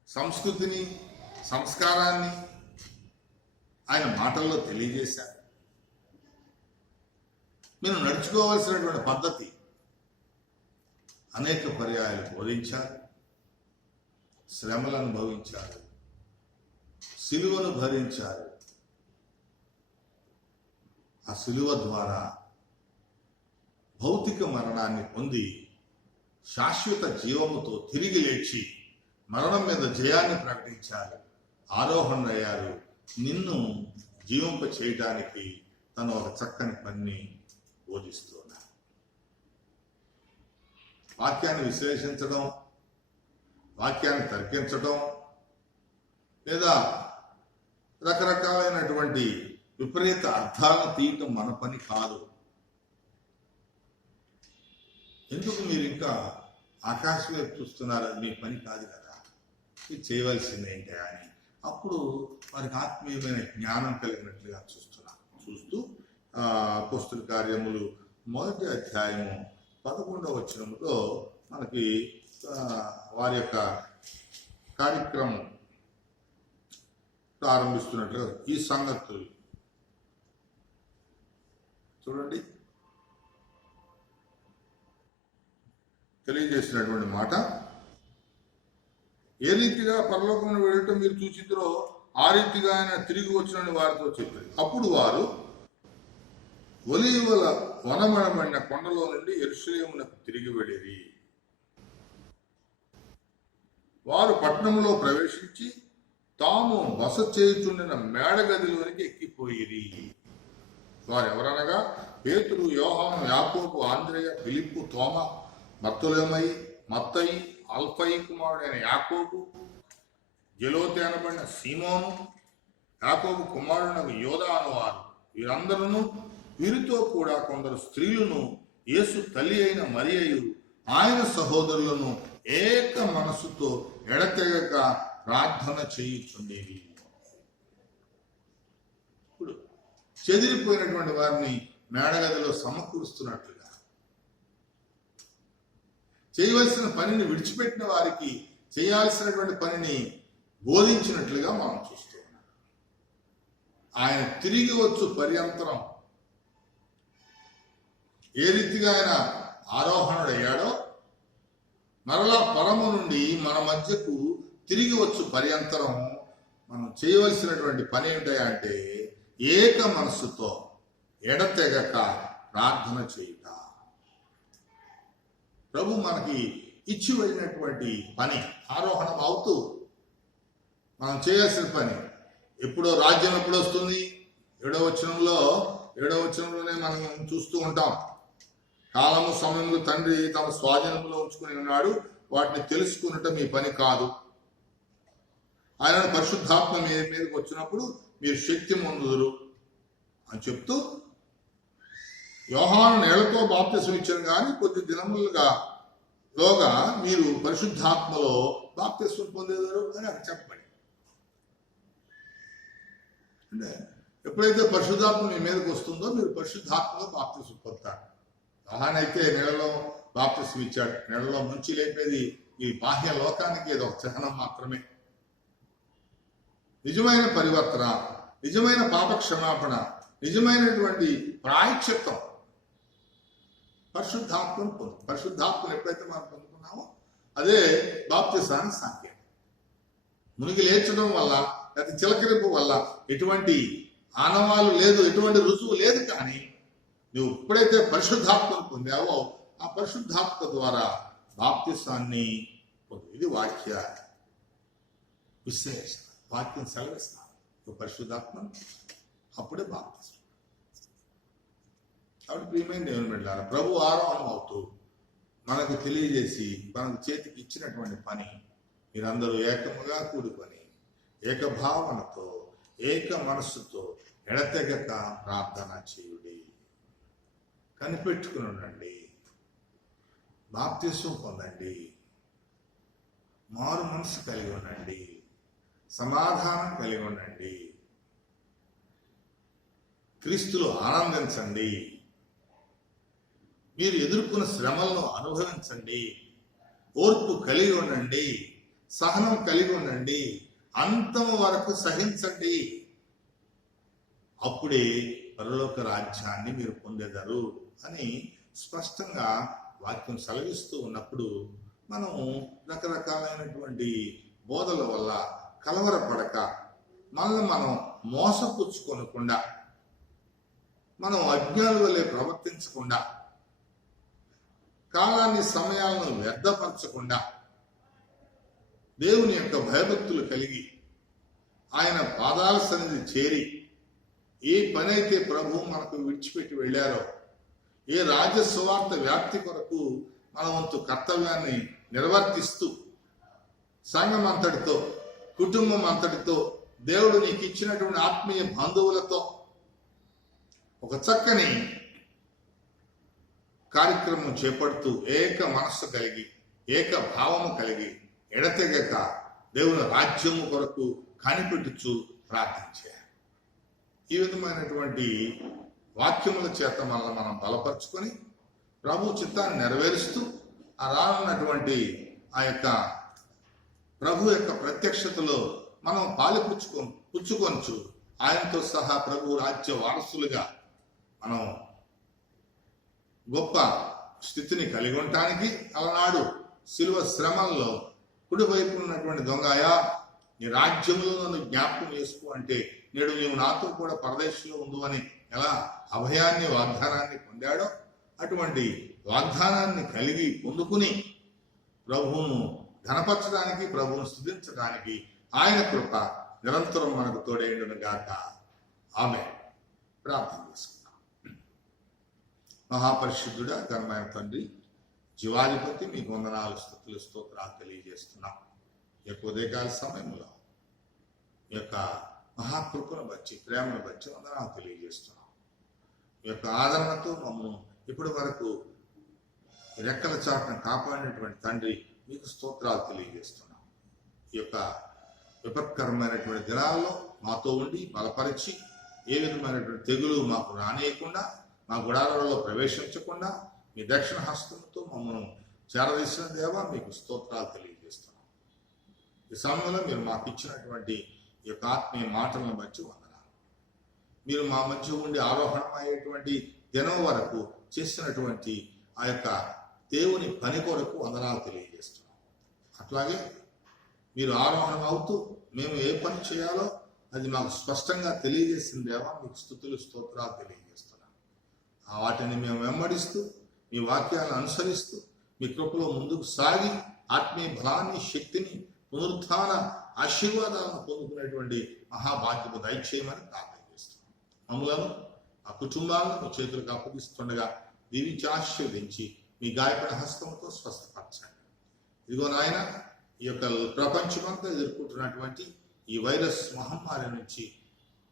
సంస్కృతిని, సంస్కారాన్ని ఆయన మాటల్లో తెలియజేశారు. మీరు నడుచుకోవాల్సినటువంటి పద్ధతి అనేక పర్యాయాలు బోధించారు. శ్రమలను భవించారు, సిలువను భరించారు. ఆ సిలువ ద్వారా భౌతిక మరణాన్ని పొంది శాశ్వత జీవముతో తిరిగి లేచి మరణం మీద జయాన్ని ప్రకటించారు. ఆరోహణయ్యారు. నిన్ను జీవింప చేయటానికి తను ఒక చక్కని పని బోధిస్తున్నారు. వాక్యాన్ని విశ్లేషించడం, వాక్యాన్ని తర్కించడం, లేదా రకరకాలైనటువంటి విపరీత అర్థాలను తీయటం మన పని కాదు. ఎందుకు మీరు ఇంకా ఆకాశం వైపు చూస్తున్నారు? అది మీ పని కాదు కదా, ఇది చేయవలసింది ఏంటి అని అప్పుడు వారికి ఆత్మీయమైన జ్ఞానం కలిగినట్లుగా చూస్తూ అపోస్తుల కార్యములు 1వ అధ్యాయము 11వ వచనములో మనకి వారి యొక్క కార్యక్రమం ప్రారంభిస్తున్నట్లుగా ఈ సంగతులు చూడండి. తెలియజేసినటువంటి మాట, ఏ రీతిగా పరలోకమును వెళ్ళటం మీరు చూచిద్రో ఆ రీతిగా ఆయన తిరిగి వచ్చినని వారితో చెప్పారు. అప్పుడు వారు ఒలీవల వనమనబడిన కొండలో నుండి యెరూషలేమునకు తిరిగి వెళ్ళిరి. వారు పట్టణంలో ప్రవేశించి తాము బస చేయుచుండిన మేడగదిలోనికి ఎక్కిపోయిరి. వారు ఎవరనగా పేతురు, యోహాను, యాకోబు, ఆంద్రేయ, ఫిలిప్పు, తోమ, బర్తొలొమయి, మత్తయి, అల్ఫయి కుమారుడైన యాకోబు, జెలోతే అనబడిన సీమోను, యాకోబు కుమారుడైన యోదా అనువారు. వీరందరూ, వీరితో కూడా కొందరు స్త్రీలను, యేసు తల్లి అయిన మరియయు ఆయన సహోదరులను ఏక మనసుతో ఎడతెగక ప్రార్థన చేయుచుండేవి. ఇప్పుడు చెదిరిపోయినటువంటి వారిని మేడగదిలో సమకూరుస్తున్నట్లుగా, చేయవలసిన పనిని విడిచిపెట్టిన వారికి చేయాల్సినటువంటి పనిని బోధించినట్లుగా మనం చూస్తూ ఉన్నాం. ఆయన తిరిగి వచ్చు పర్యంతరం ఏ రీతిగా ఆయన ఆరోహణుడయ్యాడో మరలా పరము నుండి మన మధ్యకు తిరిగి వచ్చు పర్యంతరం మనం చేయవలసినటువంటి పని ఏమిటంటే ఏక మనస్సుతో ఎడతెగక ప్రార్థన చేయుట. ప్రభు మనకి ఇచ్చి వెళ్ళినటువంటి పని ఆరోహణం అవుతూ మనం చేయాల్సిన పని. ఎప్పుడో రాజ్యం ఎప్పుడు వస్తుంది? 7వ వచనంలోనే మనం చూస్తూ ఉంటాం. కాలము సమయంలో తండ్రి తమ స్వాధీనంలో ఉంచుకుని ఉన్నాడు, వాటిని తెలుసుకున్నట్టు మీ పని కాదు. ఆయన పరిశుద్ధాత్మ మీదకి వచ్చినప్పుడు మీరు శక్తి పొందుదురు అని చెప్తూ, యోహాను నీళ్లతో బాప్తిసం ఇచ్చారు కానీ కొద్ది దినములుగా మీరు పరిశుద్ధాత్మలో బాప్తిసం పొందేదారు అని అక్కడ చెప్పబడి. అంటే ఎప్పుడైతే పరిశుద్ధాత్మ మీ మీదకి వస్తుందో మీరు పరిశుద్ధాత్మలో బాప్తిసం పొందుతారు. యోహాను అయితే నీళ్ళలో బాప్తిసం ఇచ్చాడు. నీళ్ళలో ముంచి లేపేది ఈ బాహ్య లోకానికి ఏదో ఒక చిహ్నం మాత్రమే. నిజమైన పరివర్తన, నిజమైన పాప క్షమాపణ, నిజమైనటువంటి ప్రాయశ్చిత్తం పరిశుద్ధాత్మను పరిశుద్ధాత్మను ఎప్పుడైతే మనం పొందుకున్నామో అదే బాప్తిసానికి సంకేతం. మునిగి లేచడం వల్ల లేకపోతే చిలకరింపు వల్ల ఎటువంటి ఆనవాలు లేదు, ఎటువంటి రుజువు లేదు. కానీ నువ్వు ఎప్పుడైతే పరిశుద్ధాత్మను పొందావో ఆ పరిశుద్ధాత్మ ద్వారా బాప్తిసాన్ని పొందు. ఇది వాక్య విశ్లేషణ. వాక్యం సెలవిస్తాను. నువ్వు పరిశుద్ధాత్మను అప్పుడే బాప్తిసం. కాబట్టి ప్రియమైన దేవుని బిడ్డలారా, ప్రభు ఆరోహణం అవుతూ మనకు తెలియజేసి మనకు చేతికి ఇచ్చినటువంటి పని మీరందరూ ఏకముగా కూడుకొని ఏకభావనతో ఏక మనస్సుతో ఎడతెగక ప్రార్థన చేయుడి. కనిపెట్టుకుని ఉండండి, బాప్తిసం పొందండి, మారు మనసు కలిగి ఉండండి, సమాధానం కలిగి ఉండండి. క్రీస్తులో ఆనందించండి. మీరు ఎదుర్కొన్న శ్రమలను అనుభవించండి. ఓర్పు కలిగి ఉండండి, సహనం కలిగి ఉండండి, అంతం వరకు సహించండి. అప్పుడే పరలోక రాజ్యాన్ని మీరు పొందెదరు అని స్పష్టంగా వాక్యం సెలవిస్తూ ఉన్నప్పుడు మనం రకరకాలైనటువంటి బోధల వల్ల కలవరపడక, మనల్ని మనం మోసపుచ్చుకొనకుండా, మనం అజ్ఞానుల వలె ప్రవర్తించకుండా, కాలాన్ని సమయాలను వ్యర్థపరచకుండా, దేవుని యొక్క భయభక్తులు కలిగి ఆయన పాదాల సన్నిధి చేరి ఏ పనైతే ప్రభు మనకు విడిచిపెట్టి వెళ్ళారో, ఏ రాజ్య సువార్త వ్యాప్తి కొరకు మన వంతు కర్తవ్యాన్ని నిర్వర్తిస్తూ సంఘం అంతటితో, కుటుంబం అంతటితో, దేవుడు నీకు ఇచ్చినటువంటి ఆత్మీయ బంధువులతో ఒక చక్కని కార్యక్రమం చేపడుతూ ఏక మనస్సు కలిగి, ఏక భావము కలిగి, ఎడతెగక దేవుని రాజ్యము కొరకు కనిపెట్టుచు ప్రార్థించే ఈ విధమైనటువంటి వాక్యముల చేత మనల్ని మనం బలపరుచుకొని ప్రభు చిత్తాన్ని నెరవేరుస్తూ ఆ రానున్నటువంటి ఆ యొక్క ప్రభు యొక్క ప్రత్యక్షతలో మనం పుచ్చుకొనచ్చు ఆయనతో సహా ప్రభు రాజ్య వారసులుగా మనం గొప్ప స్థితిని కలిగి ఉండటానికి అలనాడు శిలువ శ్రమల్లో కుడివైపు ఉన్నటువంటి దొంగయా నీ రాజ్యంలో నన్ను జ్ఞాపకం చేసుకో అంటే నేడు నీవు నాతో కూడా పరదేశంలో ఉండు అని ఎలా అభయాన్ని వాగ్దానాన్ని పొందాడో అటువంటి వాగ్దానాన్ని కలిగి పొందుకుని ప్రభువును ఘనపరచడానికి, ప్రభువును స్తుతించడానికి ఆయన కృప నిరంతరం మనకు తోడేయుడును గాక. ఆమేన్. ప్రార్థన చేసుకుందాం. మహాపరిశుద్ధుడా, ఘనమైన తండ్రి, జీవాధిపతి, మీకు వందనాలు, స్తుతులు, స్తోత్రాలు తెలియజేస్తున్నాం. ఈ యొక్క ఉదయకాల సమయంలో ఈ యొక్క మహాకృపను బట్టి, ప్రేమను బట్టి వందనాలు తెలియజేస్తున్నాం. ఈ యొక్క ఆదరణతో మమ్మల్ని ఇప్పటి వరకు రెక్కల చాటును కాపాడినటువంటి తండ్రి, మీకు స్తోత్రాలు తెలియజేస్తున్నాం. ఈ యొక్క విపత్కరమైనటువంటి దినాల్లో మాతో ఉండి బలపరిచి ఏ విధమైనటువంటి తెగులు మాకు రానియకుండా, మా గుడారాలలో ప్రవేశించకుండా మీ దక్షిణ హస్తంతో మమ్మల్ని చేరదీసిన దేవా, మీకు స్తోత్రాలు తెలియజేస్తున్నాం. ఈ సమయంలో మీరు మాకు ఇచ్చినటువంటి ఈ యొక్క ఆత్మీయ మాటలను బట్టి వందనాలు. మీరు మా మధ్య ఉండి ఆరోహణమయ్యేటువంటి దినం వరకు చేసినటువంటి ఆ యొక్క దేవుని పని కొరకు వందనాలు తెలియజేస్తున్నాం. అట్లాగే మీరు ఆరోహణం అవుతూ మేము ఏ పని చేయాలో అది మాకు స్పష్టంగా తెలియజేసిన దేవా, మీకు స్తుతులు, స్తోత్రాలు తెలియజేస్తున్నాం. ఆ వాటిని మేము వెంబడిస్తూ మీ వాక్యాలను అనుసరిస్తూ మీ కృపలో ముందుకు సాగి ఆత్మీయ బలాన్ని, శక్తిని, పునరుత్థాన ఆశీర్వాదాలను పొందుకునేటువంటి మహాభాగ్యము దయచేయమని ప్రార్థన చేస్తున్నాం. మమ్మలను, ఆ కుటుంబాలను మీ చేతులకు అప్పగిస్తుండగా దీవించి ఆశీర్వదించి మీ గాయపడిన హస్తంతో స్వస్థపరచండి. ఇదిగో నాయన, ఈ యొక్క ప్రపంచమంతా ఎదుర్కొంటున్నటువంటి ఈ వైరస్ మహమ్మారి నుంచి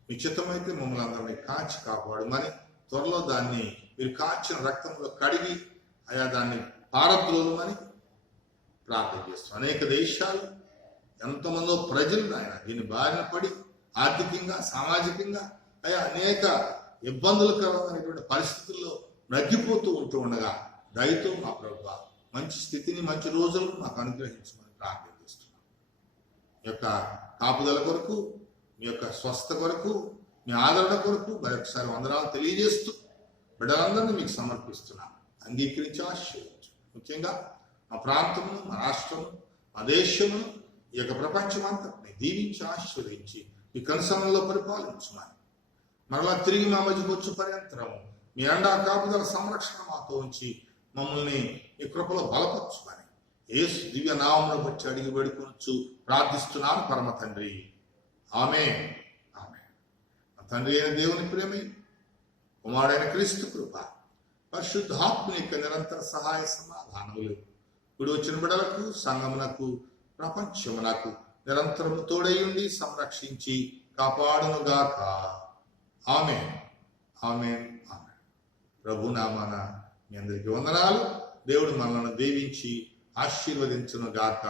మీ చిత్తమైతే మమ్మల్ని అందరినీ కాచి కాపాడమని, త్వరలో దాన్ని మీరు కాచిన రక్తంలో కడిగి అయా దాన్ని పారద్రోలమని ప్రార్థన చేస్తాం. అనేక దేశాలు, ఎంతమందో ప్రజలు నాయన దీని బారిన పడి ఆర్థికంగా, సామాజికంగా అయా అనేక ఇబ్బందులకరమైనటువంటి పరిస్థితుల్లో నగ్గిపోతూ ఉంటూ ఉండగా దయతో మా ప్రభువా మంచి స్థితిని, మంచి రోజులను మాకు అనుగ్రహించమని ప్రార్థన చేస్తున్నాం. మీ యొక్క కాపుదల కొరకు, మీ యొక్క స్వస్థ కొరకు, మీ ఆదరణ కొరకు మరొకసారి వందనాలు తెలియజేస్తూ బిడ్డలందరినీ మీకు సమర్పిస్తున్నాం. అంగీకరించి ఆశీర్వదించు. ముఖ్యంగా మా ప్రాంతమును, మా రాష్ట్రము, మా దేశమును, ఈ యొక్క ప్రపంచమంతటిని దీవించి ఆశీర్వదించి ఈ కనసంలో పరిపాలించుమని, మరలా తిరిగి మా మధ్యకు వచ్చు పర్యంతరము మీ అండా కాపుదల సంరక్షణ మాతో ఉంచి మమ్మల్ని ఈ కృపలో బలపరచుమని యేసు దివ్య నామమును బట్టి అడిగి వేడుకొనొచ్చు ప్రార్థిస్తున్నాను పరమ తండ్రి. ఆమేన్. ఆమేన్. తండ్రి అయిన దేవుని ప్రేమ, కుమారుడైన క్రీస్తు కృప, పరిశుద్ధాత్మ యొక్క నిరంతర సహాయ సమాధానములు ఇప్పుడు వచ్చిన బిడ్డలకు, సంఘమునకు, ప్రపంచమునకు నిరంతరము తోడయుండి సంరక్షించి కాపాడునుగాక. ఆమేన్. ఆమేన్. ఆమేన్. ప్రభు నామాన మీ అందరికీ వందనాలు. దేవుడు మనల్ని దీవించి ఆశీర్వదించునుగాక.